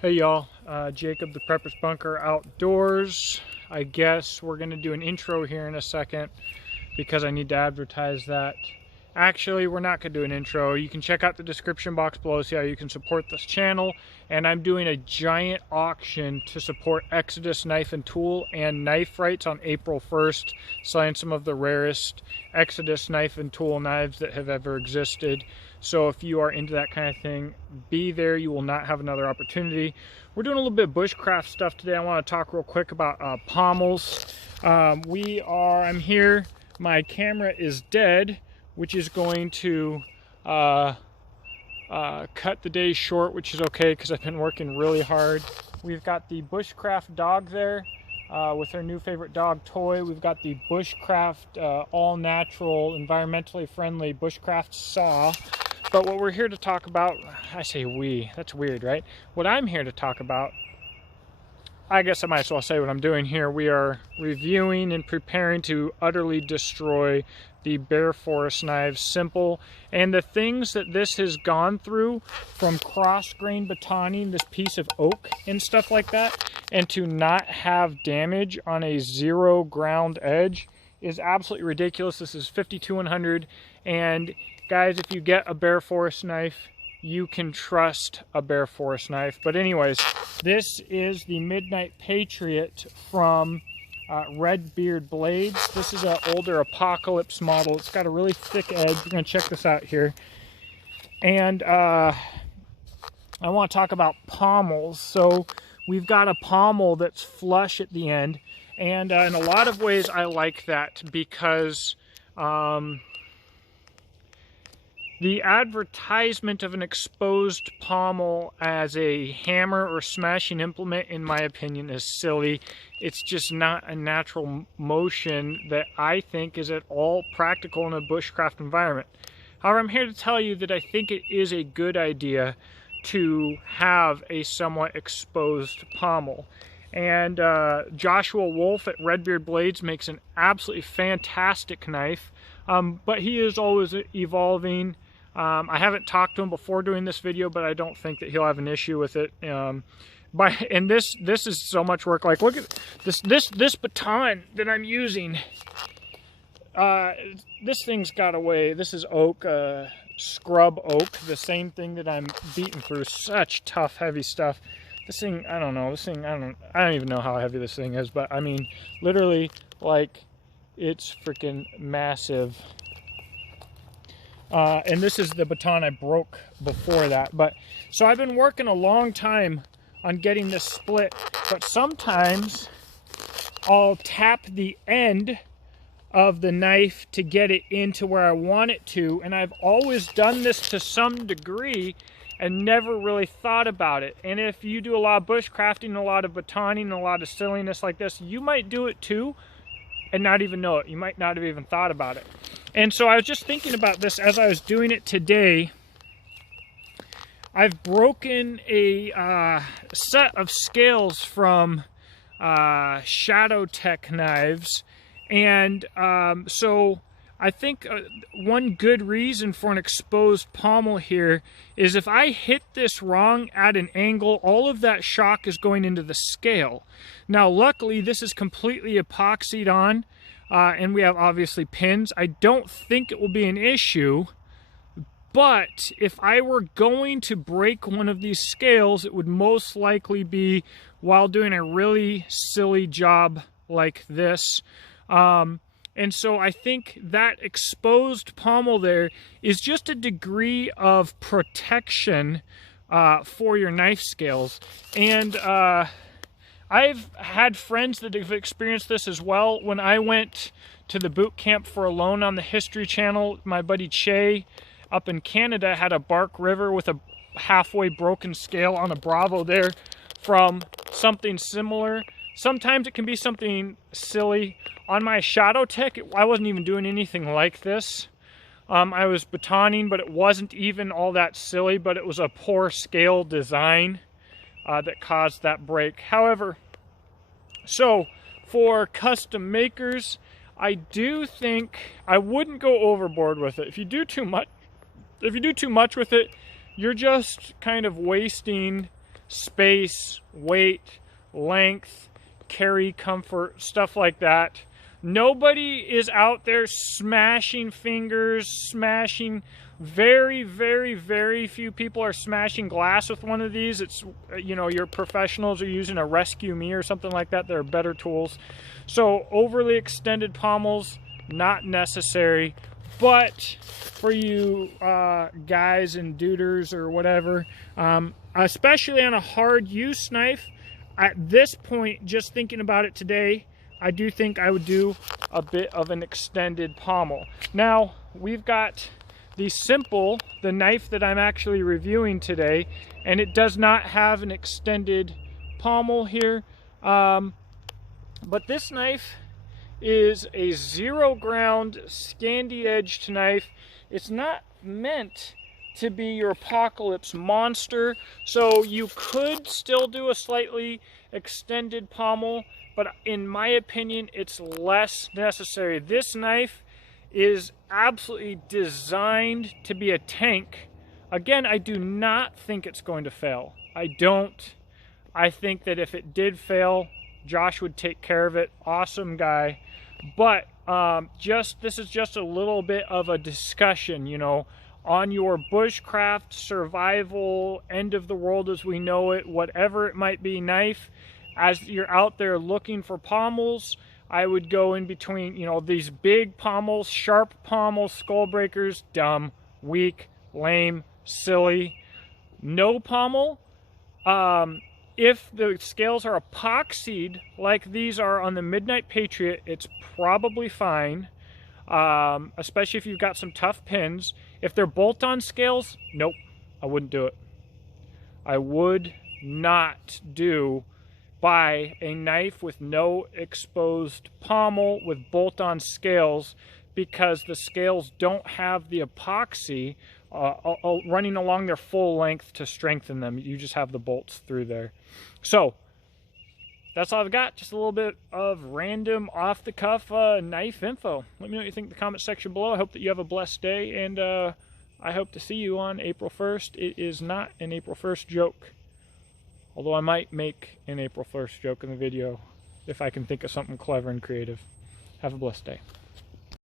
Hey y'all, Jacob the Prepper's Bunker Outdoors. I guess we're going to do an intro here in a second because I need to advertise that. Actually, we're not going to do an intro. You can check out the description box below, see how you can support this channel. And I'm doing a giant auction to support Exodus Knife and Tool and Knife Rights on April 1st, selling some of the rarest Exodus knife and tool knives that have ever existed. So if you are into that kind of thing, be there. You will not have another opportunity. We're doing a little bit of bushcraft stuff today. I want to talk real quick about pommels. I'm here. My camera is dead, which is going to cut the day short, which is okay because I've been working really hard. We've got the bushcraft dog there with her new favorite dog toy. We've got the bushcraft all-natural, environmentally friendly bushcraft saw. But what we're here to talk about, I say we, that's weird, right? What I'm here to talk about, I guess I might as well say what I'm doing here. We are reviewing and preparing to utterly destroy the Bear Forest knives, simple. And the things that this has gone through, from cross-grain batoning this piece of oak and stuff like that, and to not have damage on a zero ground edge is absolutely ridiculous. This is 52-100, and guys, if you get a Bear Forest knife, you can trust a Bear Forest knife. But anyways, this is the Midnight Patriot from Redbeard Blades. This is an older Apocalypse model. It's got a really thick edge. We're going to check this out here. And I want to talk about pommels. So we've got a pommel that's flush at the end. And in a lot of ways, I like that because the advertisement of an exposed pommel as a hammer or smashing implement, in my opinion, is silly. It's just not a natural motion that I think is at all practical in a bushcraft environment. However, I'm here to tell you that I think it is a good idea to have a somewhat exposed pommel. And Joshua Wolf at Redbeard Blades makes an absolutely fantastic knife, but he is always evolving. I haven't talked to him before doing this video, but I don't think that he'll have an issue with it. And this is so much work. Like, look at this baton that I'm using. This thing's got away. This is oak, scrub oak, the same thing that I'm beating through. Such tough, heavy stuff. This thing, I don't know. This thing, I don't even know how heavy this thing is, but I mean, literally, like, it's freaking massive. And this is the baton I broke before that. But so I've been working a long time on getting this split, but sometimes I'll tap the end of the knife to get it into where I want it to, and I've always done this to some degree and never really thought about it. And if you do a lot of bushcrafting, a lot of batoning, a lot of silliness like this, you might do it too and not even know it. You might not have even thought about it. And so I was just thinking about this as I was doing it today. I've broken a set of scales from Shadow Tech knives, and so I think one good reason for an exposed pommel here is if I hit this wrong at an angle, all of that shock is going into the scale. Now, luckily, this is completely epoxied on, and we have obviously pins. I don't think it will be an issue, but if I were going to break one of these scales, it would most likely be while doing a really silly job like this. And so I think that exposed pommel there is just a degree of protection for your knife scales. And I've had friends that have experienced this as well. When I went to the boot camp for Alone on the History Channel, my buddy Che up in Canada had a Bark River with a halfway broken scale on a Bravo there from something similar. Sometimes it can be something silly. On my Shadow Tech, I wasn't even doing anything like this. I was batoning, but it wasn't even all that silly, but it was a poor scale design that caused that break. However, so for custom makers, I do think I wouldn't go overboard with it. If you do too much with it, you're just kind of wasting space, weight, length, carry comfort, stuff like that. Nobody is out there smashing fingers, smashing. Very, very, very few people are smashing glass with one of these. It's, you know, your professionals are using a Rescue Me or something like that. There are better tools. So overly extended pommels, not necessary. But for you guys and duders or whatever, especially on a hard use knife, at this point, just thinking about it today, I do think I would do a bit of an extended pommel. Now, we've got the Simple, the knife that I'm actually reviewing today, and it does not have an extended pommel here. But this knife is a 0 ground Scandi edged knife. It's not meant to be your apocalypse monster, so you could still do a slightly extended pommel, but in my opinion, it's less necessary. This knife is absolutely designed to be a tank. Again, I do not think it's going to fail. I don't. I think that if it did fail, Josh would take care of it. Awesome guy. But this is just a little bit of a discussion, you know, on your bushcraft, survival, end of the world as we know it, whatever it might be, knife. As you're out there looking for pommels, I would go in between, you know, these big pommels, sharp pommels, skull breakers, dumb, weak, lame, silly. No pommel. If the scales are epoxied like these are on the Midnight Patriot, it's probably fine, especially if you've got some tough pins. If they're bolt-on scales, nope, I wouldn't do it. I would not buy a knife with no exposed pommel with bolt-on scales, because the scales don't have the epoxy running along their full length to strengthen them. You just have the bolts through there. So that's all I've got. Just a little bit of random off-the-cuff knife info. Let me know what you think in the comment section below. I hope that you have a blessed day, and I hope to see you on April 1st. It is not an April 1st joke, although I might make an April 1st joke in the video if I can think of something clever and creative. Have a blessed day.